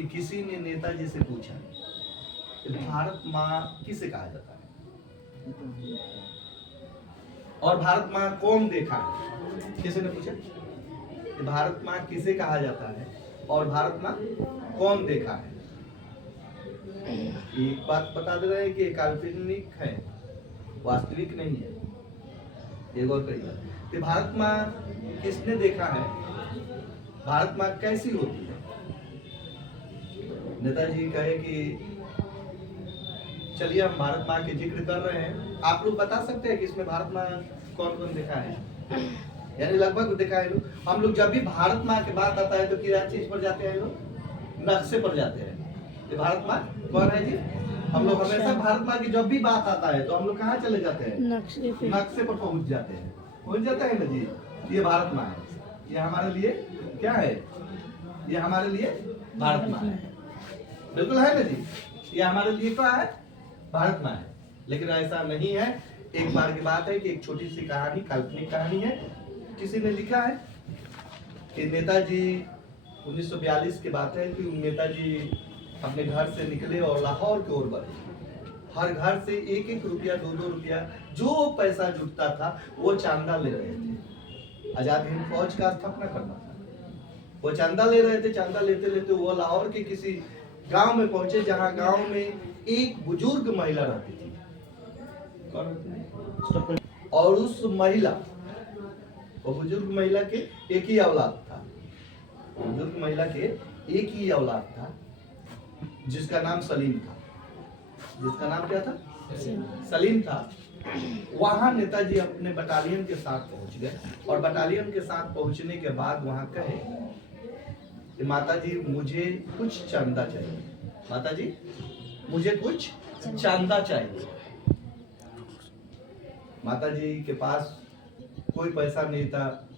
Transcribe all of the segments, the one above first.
कि किसी ने नेताजी से पूछा कि भारत माँ किसे कहा जाता है और भारत माँ कौन देखा है। किसी ने पूछा कि भारत माँ किसे कहा जाता है और भारत माँ कौन देखा है। एक बात बता दे रहे हैं कि काल्पनिक है, वास्तविक नहीं है। एक और कही कि भारत माँ किसने देखा है, भारत माँ कैसी होती है। नेताजी कहे कि चलिए हम भारत माँ के जिक्र कर रहे हैं, आप लोग बता सकते हैं कि इसमें भारत माँ कौन कौन देखा है। यानी लगभग देखा है लोग। हम लोग जब भी भारत माँ की बात आता है तो क्या चीज पर जाते हैं लोग, नक्शे पर जाते हैं। ये भारत माँ कौन है जी। हम लोग हमेशा भारत माँ की जब भी बात आता है तो हम लोग कहाँ चले जाते हैं, नक्शे पर पहुंच जाते हैं। पहुंच जाता है ना जी। ये भारत माँ है, ये हमारे लिए क्या है, ये हमारे लिए भारत माँ है। बिल्कुल है ना जी, ये हमारे लिए क्या है, भारत माँ है। लेकिन ऐसा नहीं है। एक बार की बात है कि एक छोटी सी कहानी, काल्पनिक कहानी है। किसी ने लिखा है कि नेताजी 1942 की बात है कि नेताजी अपने घर से निकले और लाहौर की ओर बढ़े। हर घर से एक एक रुपया, दो दो रुपया, जो पैसा जुटता था वो चांदा ले रहे थे। आजाद हिंद फौज का स्थापना करना था, वो चांदा ले रहे थे। चांदा लेते लेते वो लाहौर के किसी गांव में पहुंचे, जहां गांव में एक बुजुर्ग महिला रहती थी। और उस महिला, वो बुजुर्ग महिला के एक ही औलाद था। बुजुर्ग महिला के एक ही औलाद था जिसका नाम सलीम था। जिसका नाम क्या था, सलीम था। वहां नेताजी अपने बटालियन के साथ पहुंच गए और बटालियन के साथ पहुंचने के बाद वहां कहे कि माताजी मुझे कुछ चंदा चाहिए, माताजी मुझे कुछ चंदा चाहिए। माताजी के पास कोई पैसा नहीं था,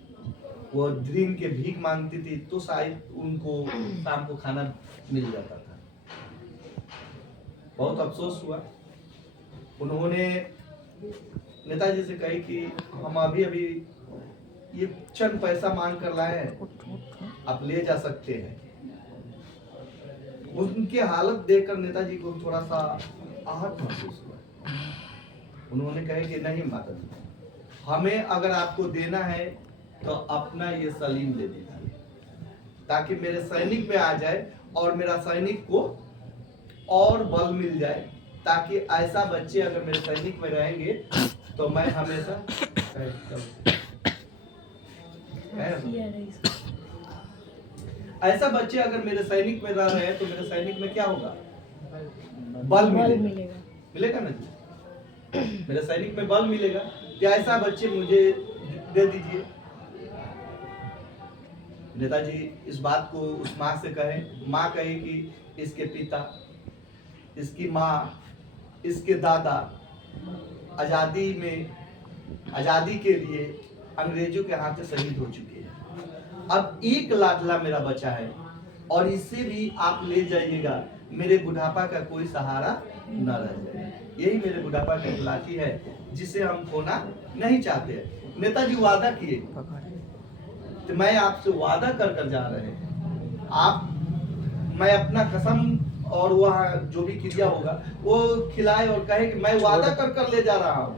वो दिन के भीख मांगती थी तो शायद उनको शाम को खाना मिल जाता था। बहुत अफसोस हुआ। उन्होंने नेताजी से कही कि हम अभी अभी ये चंद पैसा मांग कर लाए हैं, आप ले जा सकते हैं। उनकी हालत देखकर नेताजी को थोड़ा सा आहत महसूस हुआ। उन्होंने कहे कि नहीं माताजी, हमें अगर आपको देना है तो अपना ये सलीम दे दीजिए, ताकि मेरे सैनिक में आ जाए और मेरा सैनिक को और बल मिल जाए, ताकि ऐसा बच्चे अगर मेरे सैनिक में रहेंगे तो मैं हमेशा ऐसा बच्चे अगर मेरे सैनिक में रह रहे हैं तो मेरे सैनिक में क्या होगा, बल मिलेगा ना जी। मेरे सैनिक में बल मिलेगा, क्या ऐसा बच्चे मुझे दे दीजिए। नेताजी इस बात को उस माँ से कहे, माँ कहे कि इसके पिता, इसकी माँ, इसके दादा आजादी के लिए अंग्रेजों के हाथ से शहीद हो चुके हैं। अब एक लाडला मेरा बचा है और इससे भी आप ले जाइएगा, मेरे बुढ़ापा का कोई सहारा न रह जाए। यही मेरे बुढ़ापा का इखलाकी है जिसे हम खोना नहीं चाहते। नेताजी वादा किए, तो मैं आपसे वादा कर जा रहे हैं, आप, मैं अपना कसम और वह जो भी क्रिया होगा वो खिलाए और कहे कि मैं वादा कर ले जा रहा हूं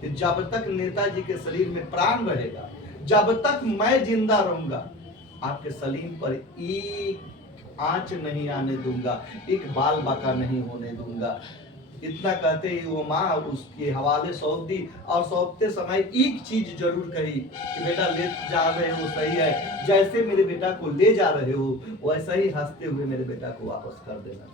कि जब तक नेताजी के शरीर में प्राण रहेगा, जब तक मैं जिंदा रहूंगा, आपके सलीम पर एक आंच नहीं आने दूंगा, एक बाल बाका नहीं होने दूंगा। इतना कहते ही वो माँ उसके हवाले सौंप दी और सौंपते समय एक चीज जरूर कही कि बेटा ले जा रहे हो सही है, जैसे मेरे बेटा को ले जा रहे हो वैसा ही हंसते हुए मेरे बेटा को वापस कर देना।